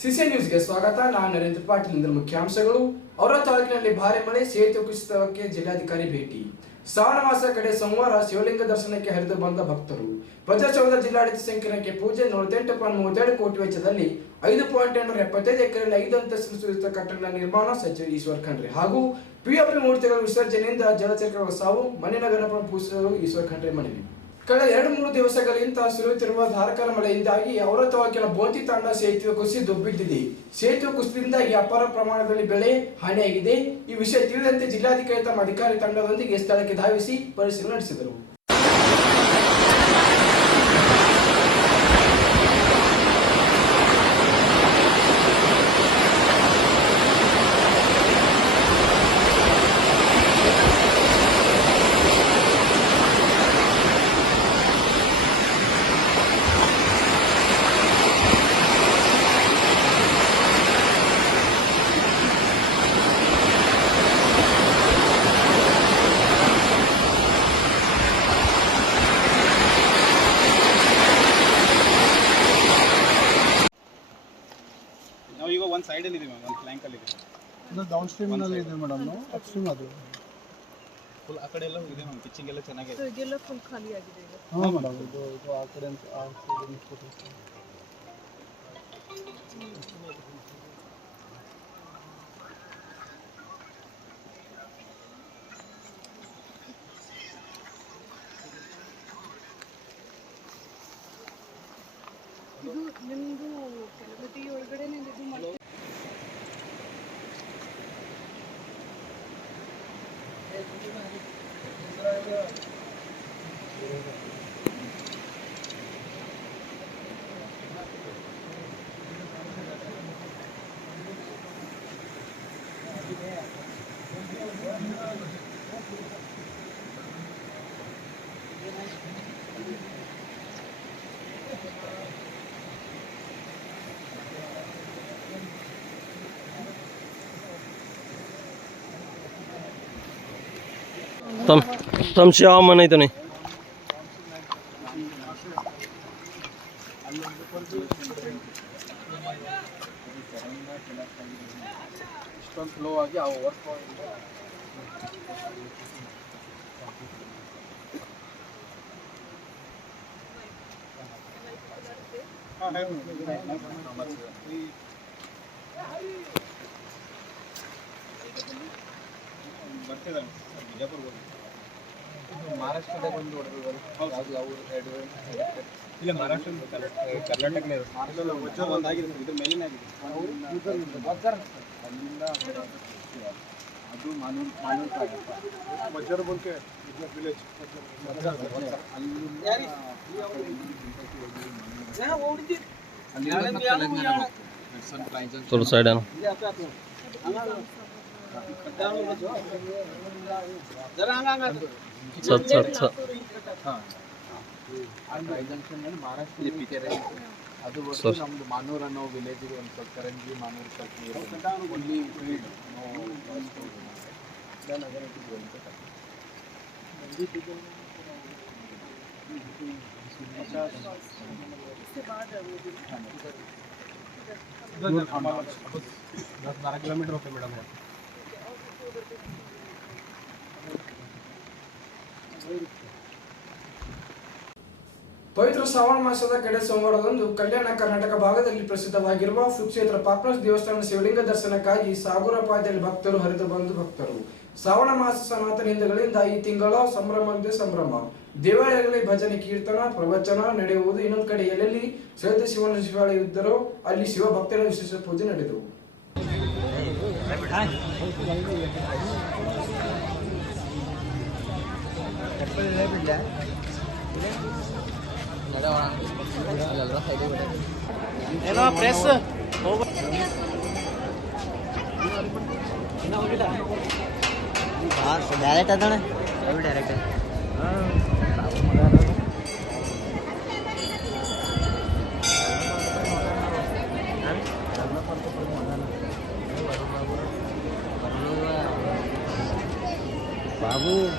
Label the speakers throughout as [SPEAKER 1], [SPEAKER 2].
[SPEAKER 1] CC ನ್ಯೂಸ್ಗೆ ಸ್ವಾಗತ. ನಾನು ನರೇಂದ್ರ ಪಾಟೀಲ್. ಇಂದ್ರ ಮುಖ್ಯಾಂಶಗಳು ಅವರ ತಾಲೂಕಿನಲ್ಲಿ ಭಾರಿ ಮಳೆ ಸೇತು ಕುಸಿತಕ್ಕೆ ಜಿಲ್ಲಾಧಿಕಾರಿ ಭೇಟಿ. ಶ್ರಾವಣ ಮಾಸ ಕಡೆ ಸೋಮವಾರ ಶಿವಲಿಂಗ ದರ್ಶನಕ್ಕೆ ಹರಿದು ಬಂದ ಭಕ್ತರು. ಪ್ರಜಾಸೌಧ ಜಿಲ್ಲಾಡಳಿತ ಸಂಕೀರ್ಣಕ್ಕೆ ಪೂಜೆ ನಲವತ್ತೆಂಟು ಪಾಯಿಂಟ್ ಮೂವತ್ತೆರಡು ಕೋಟಿ ವೆಚ್ಚದಲ್ಲಿ ಐದು ಪಾಯಿಂಟ್ ಎಂಟುನೂರ ಎಪ್ಪತ್ತೈದು ಎಕರೆಯಲ್ಲಿ ಐದು ಅಂತಸ್ತು ಸುರಿತ ಕಟ್ಟಡ ನಿರ್ಮಾಣ ಸಚಿವ ಈಶ್ವರ್ ಖಂಡ್ರೆ. ಹಾಗೂ ಪಿಎಫ್ಪಿ ಮೂರ್ತಿಗಳ ವಿಸರ್ಜನೆಯಿಂದ ಜಲಚಕ್ರಗಳ ಸಾವು ಮಣ್ಣಿನ ಗಣಪನ ಪೂಜಿಸಲು ಈಶ್ವರ್ ಖಂಡ್ರೆ ಮನವಿ ಕಳೆದ ಎರಡು ಮೂರು ದಿವಸಗಳಿಂದ ಸುರಿಯುತ್ತಿರುವ ಧಾರಕಾರ ಮಳೆಯಿಂದಾಗಿ ಅವರ ಬೋತಿ ತಾಂಡ ಸೇತುವೆ ಕುಸಿದು ಬಿದ್ದಿದೆ ಸೇತುವೆ ಕುಸಿದಿಂದಾಗಿ ಅಪಾರ ಪ್ರಮಾಣದಲ್ಲಿ ಬೆಳೆ ಹಾನಿಯಾಗಿದೆ. ಈ ವಿಷಯ ತಿಳಿದಂತೆ ಜಿಲ್ಲಾಧಿಕಾರಿ ತಮ್ಮ ಅಧಿಕಾರಿ ತಂಡದೊಂದಿಗೆ ಸ್ಥಳಕ್ಕೆ ಧಾವಿಸಿ ಪರಿಶೀಲನೆ ನಡೆಸಿದರು
[SPEAKER 2] ನಾವು ಈಗ ಒಂದು ಸೈಡಲ್ಲಿ ಇದೀವಿ ಮ್ಯಾಮ್ ಒಂದು ಫ್ಲ್ಯಾಂಕಲ್ಲಿ ಇದೆ
[SPEAKER 3] ಅದು ಡೌನ್ ಸ್ಟ್ರೀಮ್ನಲ್ಲಿ ಇದೆ ಮೇಡಮ್ ಅಪ್ಸ್ಟ್ರೀಮ್ ಅದು.
[SPEAKER 2] ಫುಲ್ ಆ ಕಡೆ ಎಲ್ಲ ಇದೆ ಮ್ಯಾಮ್ ಪಿಚ್ಚಿಂಗ್ ಎಲ್ಲ ಚೆನ್ನಾಗಿದೆ.
[SPEAKER 4] ಸೊ ಇದೆಲ್ಲ ಫುಲ್ ಖಾಲಿ ಆಗಿದೆ ಈಗ.
[SPEAKER 3] ಹಾಂ ಮೇಡಮ್ ಇದು ಇದು ಆ ಕಡೆ ಅಂತ ಆ ಕಡೆ ಇಂದ
[SPEAKER 4] ನಿಮ್ಮದು ಕೆಲವಟಿ ಒಳಗಡೆ ಇದು ಮಾಡಿ
[SPEAKER 5] Thank you. તમ
[SPEAKER 3] તમશે આવવામાં નહીં તો નહીં
[SPEAKER 2] ಬರ್ತಿದ್ದಾನೆ ಬಿಜಾಪುರ
[SPEAKER 3] ಮಹಾರಾಷ್ಟ್ರದಾಗ ಒಂದು ಯಾವ್ದು ಯಾವ ಎರಡು
[SPEAKER 2] ಇಲ್ಲ ಮಹಾರಾಷ್ಟ್ರ ಕರ್ನಾಟಕನೇ ಇದ್ರ ಮೇಲಿನ ಆಗಿದೆ.
[SPEAKER 3] ಅಲ್ಲಿಂದ ಅದು ಮಾನೂರು ಮಾನೂರು ತಾಲೂಕು. ಅದು ಬಂಕೆ ವಿಲೇಜ್
[SPEAKER 5] ಅಲ್ಲಿ
[SPEAKER 3] ಅಲ್ಲಿ ಸೈಡ್ ಏನು? ಅದು ಬಿಟ್ಟು ನಮ್ದು ಮಾನೂರ್ ಅನ್ನೋ ವಿಲೇಜ್ ಒಂದು ಸ್ವಲ್ಪ ಕರಂಜಿ ಮಾನೂರ್ ಸ್ವಲ್ಪ ಒನ್ಲಿ ಫೀಲ್ಡ್
[SPEAKER 4] इसके बाद वो दिन
[SPEAKER 3] दस बारह किलोमीटर होते मैडम
[SPEAKER 1] ಪವಿತ್ರ ಶ್ರಾವಣ ಮಾಸದ ಕಡೆ ಸೋಮವಾರದಂದು ಕಲ್ಯಾಣ ಕರ್ನಾಟಕ ಭಾಗದಲ್ಲಿ ಪ್ರಸಿದ್ಧವಾಗಿರುವ ಸುಕ್ಷೇತ್ರ ಪಾಪ್ಲಸ್ ದೇವಸ್ಥಾನ ಶಿವಲಿಂಗ ದರ್ಶನಕ್ಕಾಗಿ ಸಾಗರ ಪಾದಲ್ಲಿ ಭಕ್ತರು ಹರಿದು ಬಂದು ಭಕ್ತರು. ಶ್ರಾವಣ ಮಾಸ ಸನಾತನ ಹಿಂದೂಗಳಿಂದ ಈ ತಿಂಗಳ ಸಂಭ್ರಮದ ಸಂಭ್ರಮ. ದೇವಾಲಯಗಳಲ್ಲಿ ಭಜನೆ, ಕೀರ್ತನ, ಪ್ರವಚನ ನಡೆಯುವುದು ಇನ್ನೊಂದು ಕಡೆ ಎಲ್ಲೆಲ್ಲಿ ಸಹಿತ ಶಿವನ ಶಿವಾಲಯ ಇದ್ದರೋ ಅಲ್ಲಿ ಶಿವ ಭಕ್ತರ ವಿಶೇಷ ಪೂಜೆ ನಡೆದವು
[SPEAKER 6] ಡೈರೆಕ್ಟ್ ಅದಣ್ಣ ಡೈರೆಕ್ಟ್ ಬಾಬು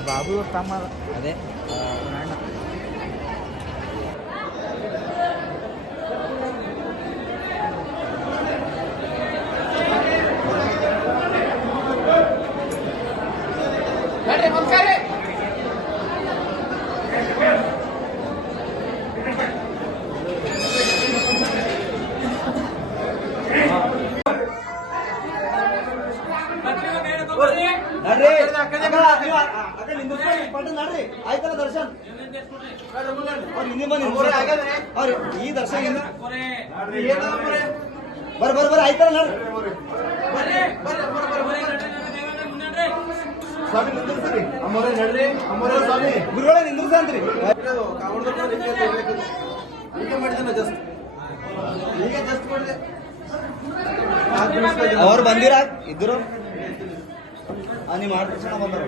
[SPEAKER 6] ಬಾಬು ತಮ್ಮ ಅದೇ ಅಣ್ಣ
[SPEAKER 7] ಆಯ್ತಲ್ಲ ದರ್ಶನ್? ಈ ದರ್ಶನ್ ಆಯ್ತಲ್ಲ
[SPEAKER 3] ಸ್ವಾಮಿ ಸ್ವಾಮಿ. ಜಸ್ಟ್
[SPEAKER 7] ಅವ್ರು ಬಂದಿರ? ಇದ್ರು ನೀವ್ ಬಂದರು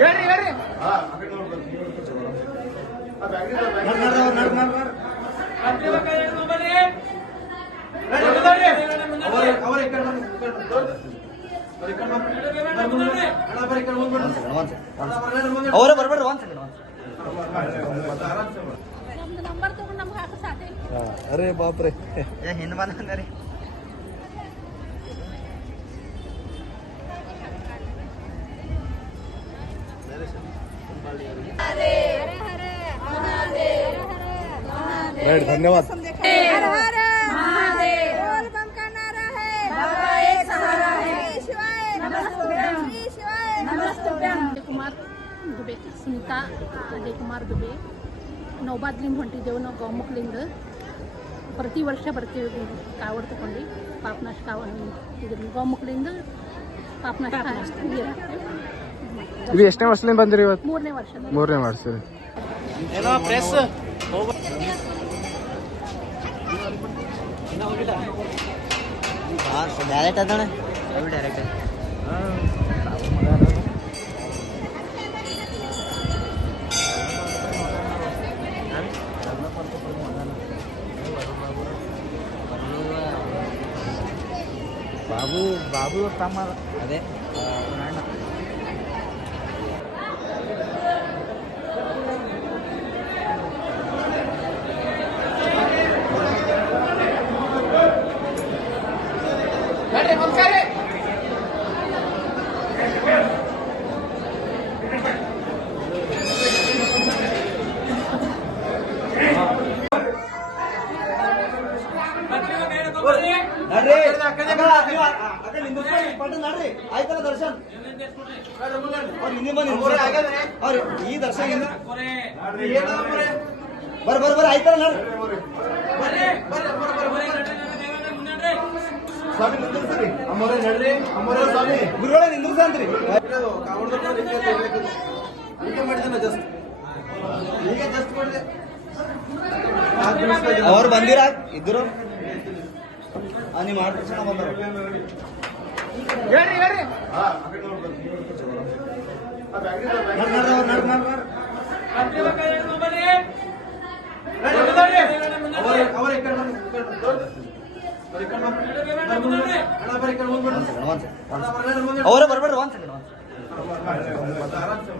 [SPEAKER 7] ನಡ್ ನಡ್ರಿ ಅವ್ರು ಬರ್ಬೇಡ್ರಿ ಒಂದ್ ಸೆಕೆಂಡ್
[SPEAKER 3] ಅರೆ ಬಾಪ್ರೆ.
[SPEAKER 7] ಹಿಂದೆ ಬಂದ್ರಿ
[SPEAKER 8] ಕುಮಾರ್ ದುಬೆ ಸುನೀತಾ ಅಜಯ್ ಕುಮಾರ್ ದುಬೆ ನಾವು ಬಾದ್ಲಿಂದ ಹೊಂಟಿದ್ದೆವು ನಾವು ಗೌಮುಖಲಿಂದ ಪ್ರತಿ ವರ್ಷ ಬರ್ತೀವಿ ಕಾವಡ್ ತಗೊಂಡು ಪಾಪನಾಶ ಕಾವ ಇದ್ರ ಗೌಮುಖಲಿಂದ ಪಾಪನಾಶ
[SPEAKER 1] ಇದು ಎಷ್ಟನೇ ವರ್ಷದಿಂದ ಬಂದಿರಿ ಇವತ್ತು
[SPEAKER 8] ಮೂರನೇ ವರ್ಷ
[SPEAKER 1] ಮೂರನೇ ವರ್ಷ
[SPEAKER 7] ಏನೋ ಪ್ರೆಸ್
[SPEAKER 6] ડાયરેક્ટ હતા ને
[SPEAKER 7] કયું ડાયરેક્ટ బాబు బాబు వస్తామా అదే ನಡ್ರಿ. ಆಯ್ತಲ್ಲ ದರ್ಶನ್? ಅವ್ರು ಈ ದರ್ಶನ್ ಬರ್ ಬರ್ ಬರ್ ಆಯ್ತಲ್ಲ ನಡ್ರಿ.
[SPEAKER 3] ಸ್ವಾಮಿ ಅಮ್ಮೋರೆ ನಡ್ರಿ. ಅಮ್ಮೋರೆ ಸ್ವಾಮಿ.
[SPEAKER 7] ಗುರುಗಳೇ
[SPEAKER 3] ಜಸ್ಟ್ ಈಗ ಜಸ್ಟ್ ಮಾಡಿದೆ.
[SPEAKER 7] ಅವ್ರು ಬಂದಿರ? ಇದ್ರು? ಆ, ಮಾಡ್ತಾರೆ? ಚೆನ್ನಾಗಿ ಬಂದರು ನಡ್ ನಡ್ರಿ ಅವ್ರು ಬರ್ಬೇಡ್ರಿ ಒಂದ್ ಸೆಕೆಂಡ್ ಒಂದ್ ಸೆಕೆಂಡ್
[SPEAKER 3] ಆರಾಮ್ಸೆ